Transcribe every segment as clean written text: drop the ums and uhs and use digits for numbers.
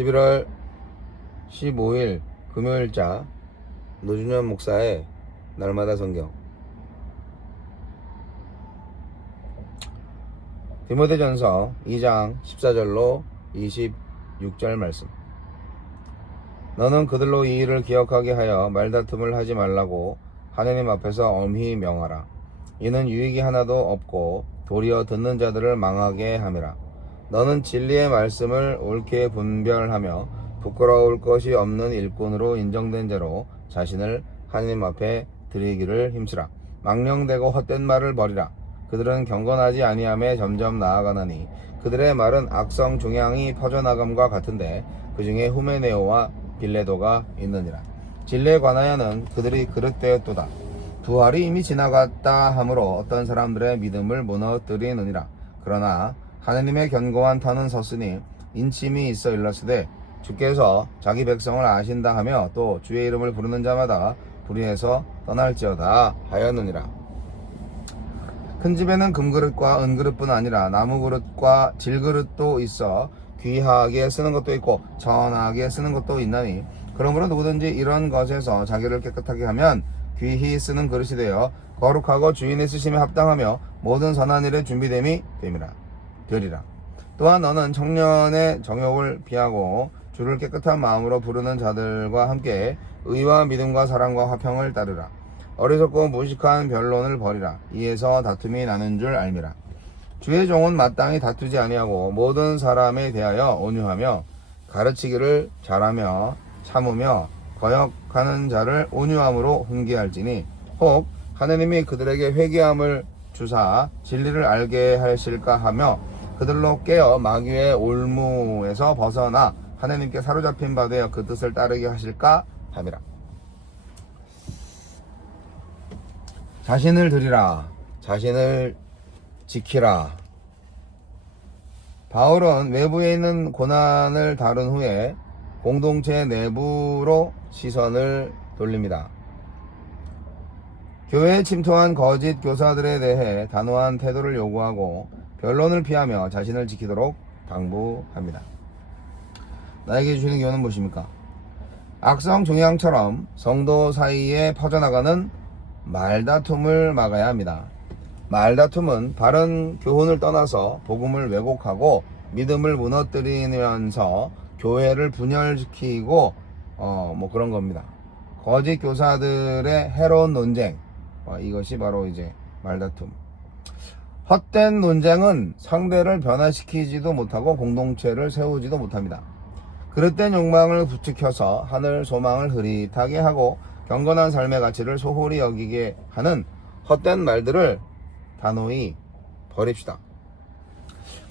11월 15일 금요일자 노준현 목사의 날마다 성경. 디모데전서 2장 14절로 26절 말씀. 너는 그들로 이 일을 기억하게 하여 말다툼을 하지 말라고 하느님 앞에서 엄히 명하라. 이는 유익이 하나도 없고 도리어 듣는 자들을 망하게 함이라. 너는 진리의 말씀을 옳게 분별하며 부끄러울 것이 없는 일꾼으로 인정된 자로 자신을 하느님 앞에 드리기를 힘쓰라. 망령되고 헛된 말을 버리라. 그들은 경건하지 아니함에 점점 나아가나니 그들의 말은 악성 종양이 퍼져나감과 같은데 그 중에 후메네오와 빌레도가 있느니라. 진리에 관하여는 그들이 그릇되었도다. 부활이 이미 지나갔다 하므로 어떤 사람들의 믿음을 무너뜨리느니라. 그러나 하느님의 견고한 터는 섰으니 인침이 있어 일렀으되 주께서 자기 백성을 아신다 하며 또 주의 이름을 부르는 자마다 불의해서 떠날지어다 하였느니라. 큰 집에는 금그릇과 은그릇뿐 아니라 나무그릇과 질그릇도 있어 귀하게 쓰는 것도 있고 천하게 쓰는 것도 있나니 그러므로 누구든지 이런 것에서 자기를 깨끗하게 하면 귀히 쓰는 그릇이 되어 거룩하고 주인의 쓰심에 합당하며 모든 선한 일에 준비됨이 되리라. 또한 너는 청년의 정욕을 피하고 주를 깨끗한 마음으로 부르는 자들과 함께 의와 믿음과 사랑과 화평을 따르라. 어리석고 무식한 변론을 버리라. 이에서 다툼이 나는 줄 알미라. 주의 종은 마땅히 다투지 아니하고 모든 사람에 대하여 온유하며 가르치기를 잘하며 참으며 거역하는 자를 온유함으로 훈계할지니 혹 하느님이 그들에게 회개함을 주사 진리를 알게 하실까 하며 그들로 깨어 마귀의 올무에서 벗어나 하느님께 사로잡힌 바 되어 그 뜻을 따르게 하실까 함이라. 자신을 드리라. 자신을 지키라. 바울은 외부에 있는 고난을 다룬 후에 공동체 내부로 시선을 돌립니다. 교회에 침투한 거짓 교사들에 대해 단호한 태도를 요구하고 변론을 피하며 자신을 지키도록 당부합니다. 나에게 주시는 교훈은 무엇입니까? 악성 종양처럼 성도 사이에 퍼져나가는 말다툼을 막아야 합니다. 말다툼은 바른 교훈을 떠나서 복음을 왜곡하고 믿음을 무너뜨리면서 교회를 분열시키고 그런 겁니다. 거짓 교사들의 해로운 논쟁, 이것이 바로 이제 말다툼. 헛된 논쟁은 상대를 변화시키지도 못하고 공동체를 세우지도 못합니다. 그릇된 욕망을 부추겨서 하늘 소망을 흐릿하게 하고 경건한 삶의 가치를 소홀히 여기게 하는 헛된 말들을 단호히 버립시다.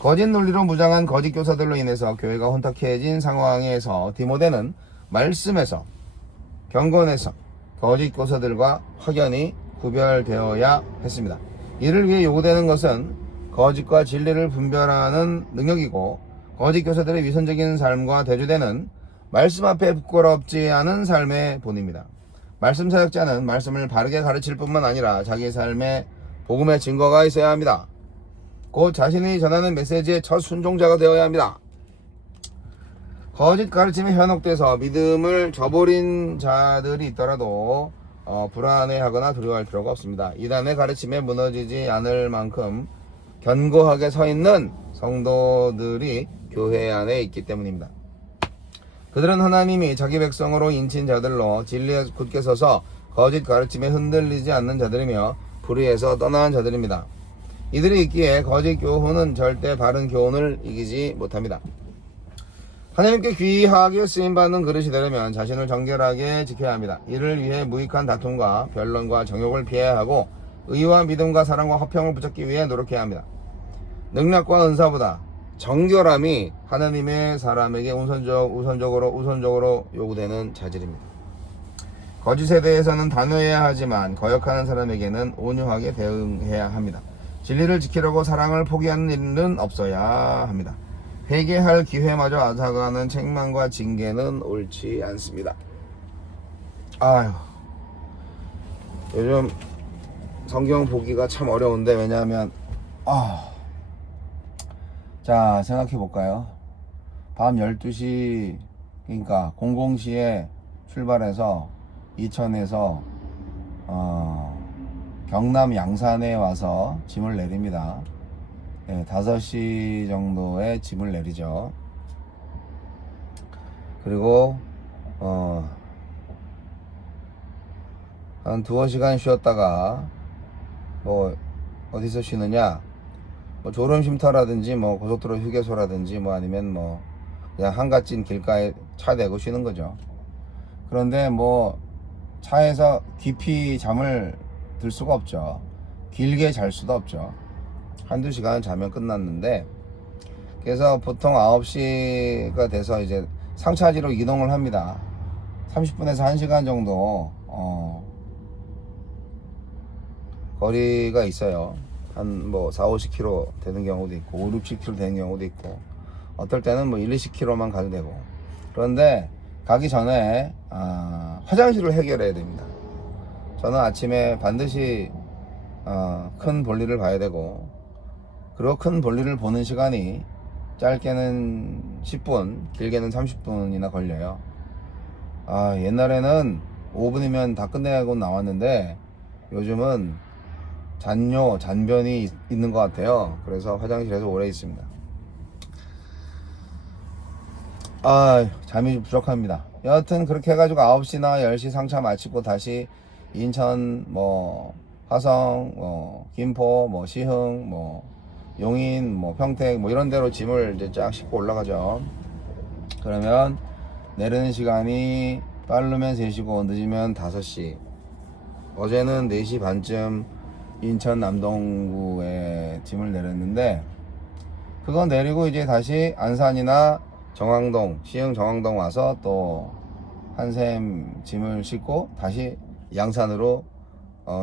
거짓 논리로 무장한 거짓 교사들로 인해서 교회가 혼탁해진 상황에서 디모데는 말씀에서 경건에서 거짓 교사들과 확연히 구별되어야 했습니다. 이를 위해 요구되는 것은 거짓과 진리를 분별하는 능력이고 거짓 교사들의 위선적인 삶과 대조되는 말씀 앞에 부끄럽지 않은 삶의 본입니다. 말씀 사역자는 말씀을 바르게 가르칠 뿐만 아니라 자기 삶에 복음의 증거가 있어야 합니다. 곧 자신이 전하는 메시지의 첫 순종자가 되어야 합니다. 거짓 가르침에 현혹돼서 믿음을 저버린 자들이 있더라도 불안해하거나 두려워할 필요가 없습니다. 이단의 가르침에 무너지지 않을 만큼 견고하게 서 있는 성도들이 교회 안에 있기 때문입니다. 그들은 하나님이 자기 백성으로 인친 자들로 진리에 굳게 서서 거짓 가르침에 흔들리지 않는 자들이며 불의에서 떠나는 자들입니다. 이들이 있기에 거짓 교훈은 절대 바른 교훈을 이기지 못합니다. 하나님께 귀하게 쓰임받는 그릇이 되려면 자신을 정결하게 지켜야 합니다. 이를 위해 무익한 다툼과 변론과 정욕을 피해야 하고 의와 믿음과 사랑과 화평을 붙잡기 위해 노력해야 합니다. 능력과 은사보다 정결함이 하나님의 사람에게 우선적으로 요구되는 자질입니다. 거짓에 대해서는 단호해야 하지만 거역하는 사람에게는 온유하게 대응해야 합니다. 진리를 지키려고 사랑을 포기하는 일은 없어야 합니다. 회개할 기회마저 앗아가는 책망과 징계는 옳지 않습니다. 요즘 성경 보기가 참 어려운데 왜냐하면 자, 생각해 볼까요? 밤 12시 그러니까 00시에 출발해서 이천에서 경남 양산에 와서 짐을 내립니다. 네, 5시 정도에 짐을 내리죠. 그리고 한 2-3시간 쉬었다가 뭐 어디서 쉬느냐, 뭐 졸음쉼터라든지 뭐 고속도로 휴게소라든지 뭐 아니면 뭐 그냥 한갓진 길가에 차 대고 쉬는 거죠. 그런데 뭐 차에서 깊이 잠을 들 수가 없죠. 길게 잘 수도 없죠. 1-2시간 자면 끝났는데, 그래서 보통 9시가 돼서 이제 상차지로 이동을 합니다. 30분에서 1시간 정도 거리가 있어요. 한 뭐 4-50km 되는 경우도 있고 5-60km 되는 경우도 있고, 어떨 때는 뭐 1-20km만 가도 되고. 그런데 가기 전에 화장실을 해결해야 됩니다. 저는 아침에 반드시 큰 볼일을 봐야 되고, 그리고 큰 볼일을 보는 시간이 짧게는 10분, 길게는 30분이나 걸려요. 옛날에는 5분이면 다 끝내고 나왔는데 요즘은 잔변이 있는 것 같아요. 그래서 화장실에서 오래 있습니다. 잠이 좀 부족합니다. 여하튼 그렇게 해가지고 9시나 10시 상차 마치고 다시 인천, 뭐 화성, 김포, 뭐 시흥, 뭐 용인, 뭐 평택, 뭐 이런 데로 짐을 이제 쫙 싣고 올라가죠. 그러면 내리는 시간이 빠르면 3시고 늦으면 5시. 어제는 4시 반쯤 인천 남동구에 짐을 내렸는데, 그거 내리고 이제 다시 안산이나 정왕동, 시흥 정왕동 와서 또 한샘 짐을 싣고 다시 양산으로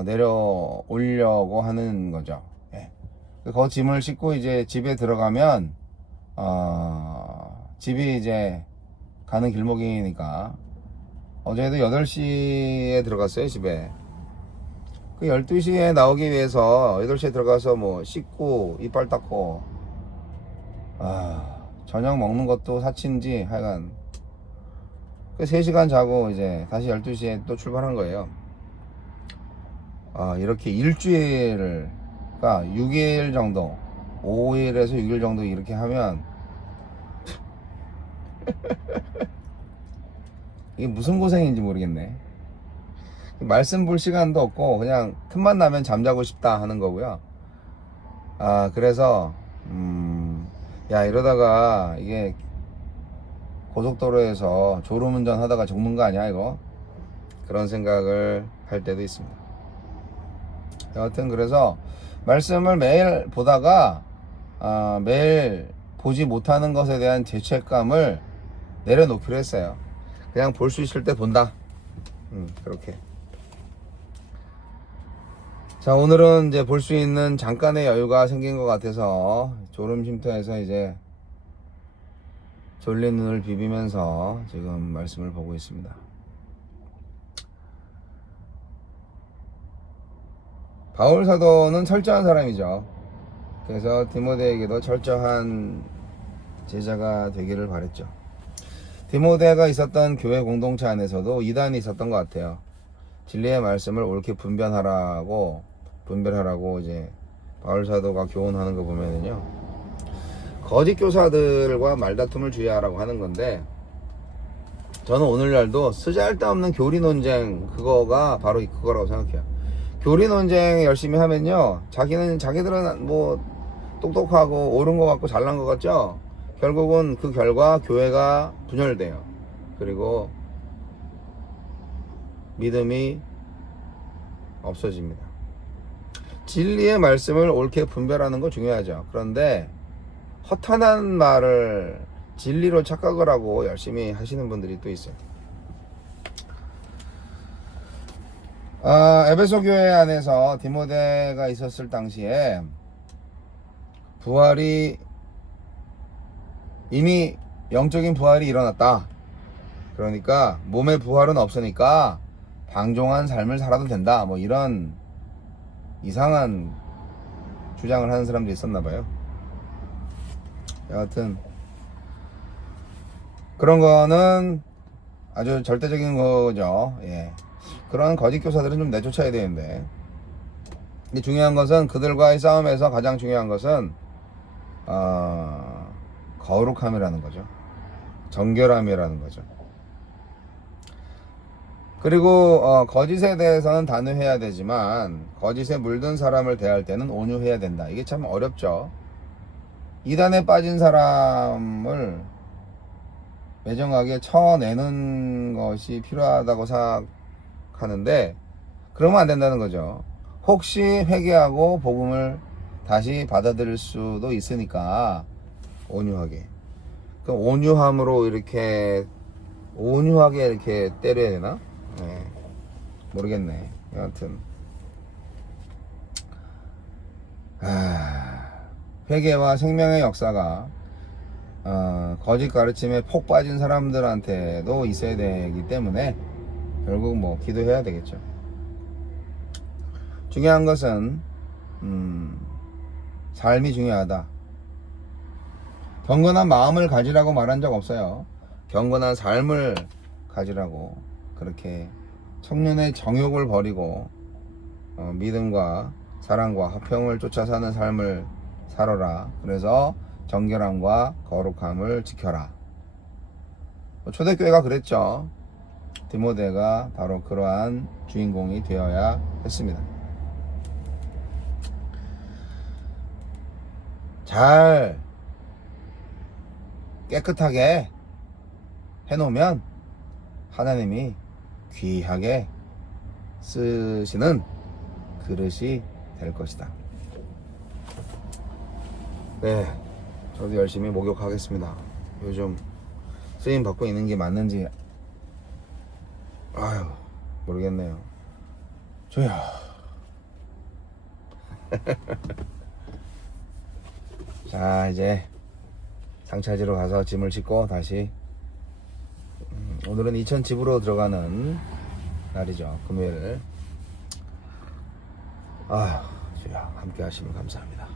내려오려고 하는 거죠. 예. 그 짐을 싣고 이제 집에 들어가면 집이 이제 가는 길목이니까, 어제도 8시에 들어갔어요, 집에. 그 12시에 나오기 위해서 8시에 들어가서 뭐 씻고 이빨 닦고 저녁 먹는 것도 사치인지 하여간 그 3시간 자고 이제 다시 12시에 또 출발한 거예요. 이렇게 일주일을, 그러니까 6일 정도, 5일에서 6일 정도 이렇게 하면 이게 무슨 고생인지 모르겠네. 말씀 볼 시간도 없고 그냥 틈만 나면 잠자고 싶다 하는 거고요. 그래서 이러다가 이게 고속도로에서 졸음운전 하다가 죽는 거 아니야 이거? 그런 생각을 할 때도 있습니다. 여하튼 그래서 말씀을 매일 보다가 매일 보지 못하는 것에 대한 죄책감을 내려놓기로 했어요. 그냥 볼 수 있을 때 본다. 그렇게. 자, 오늘은 이제 볼 수 있는 잠깐의 여유가 생긴 것 같아서 졸음 쉼터에서 이제 졸린 눈을 비비면서 지금 말씀을 보고 있습니다. 바울 사도는 철저한 사람이죠. 그래서 디모데에게도 철저한 제자가 되기를 바랬죠. 디모데가 있었던 교회 공동체 안에서도 이단이 있었던 것 같아요. 진리의 말씀을 옳게 분별하라고 이제 바울 사도가 교훈하는 거 보면은요, 거짓 교사들과 말다툼을 주의하라고 하는 건데, 저는 오늘날도 쓰잘데없는 교리 논쟁, 그거가 바로 그거라고 생각해요. 교리 논쟁 열심히 하면요, 자기들은 뭐 똑똑하고 옳은 것 같고 잘난 것 같죠? 결국은 그 결과 교회가 분열돼요. 그리고 믿음이 없어집니다. 진리의 말씀을 옳게 분별하는 거 중요하죠. 그런데 허탄한 말을 진리로 착각을 하고 열심히 하시는 분들이 또 있어요. 에베소 교회 안에서 디모데가 있었을 당시에 부활이, 이미 영적인 부활이 일어났다. 그러니까 몸의 부활은 없으니까 방종한 삶을 살아도 된다. 뭐 이런 이상한 주장을 하는 사람도 있었나 봐요. 여하튼 그런 거는 아주 절대적인 거죠. 예. 그런 거짓 교사들은 좀 내쫓아야 되는데. 근데 중요한 것은 그들과의 싸움에서 가장 중요한 것은 거룩함이라는 거죠. 정결함이라는 거죠. 그리고 거짓에 대해서는 단호해야 되지만 거짓에 물든 사람을 대할 때는 온유해야 된다. 이게 참 어렵죠. 이단에 빠진 사람을 매정하게 쳐내는 것이 필요하다고 생각하는데 그러면 안 된다는 거죠. 혹시 회개하고 복음을 다시 받아들일 수도 있으니까 온유하게. 그 온유함으로 이렇게 온유하게 이렇게 때려야 되나? 네. 모르겠네. 여하튼 회개와 생명의 역사가 거짓 가르침에 폭 빠진 사람들한테도 있어야 되기 때문에 결국 뭐 기도해야 되겠죠. 중요한 것은 삶이 중요하다. 경건한 마음을 가지라고 말한 적 없어요. 경건한 삶을 가지라고. 그렇게 청년의 정욕을 버리고 믿음과 사랑과 화평을 쫓아 사는 삶을 살아라. 그래서 정결함과 거룩함을 지켜라. 초대교회가 그랬죠. 디모데가 바로 그러한 주인공이 되어야 했습니다. 잘 깨끗하게 해놓으면 하나님이 귀하게 쓰시는 그릇이 될 것이다. 네, 저도 열심히 목욕하겠습니다. 요즘 쓰임 받고 있는 게 맞는지 모르겠네요. 주여. 자, 이제 상차지로 가서 짐을 싣고 다시 오늘은 이천 집으로 들어가는 날이죠. 금요일. 주여 함께 하시면 감사합니다.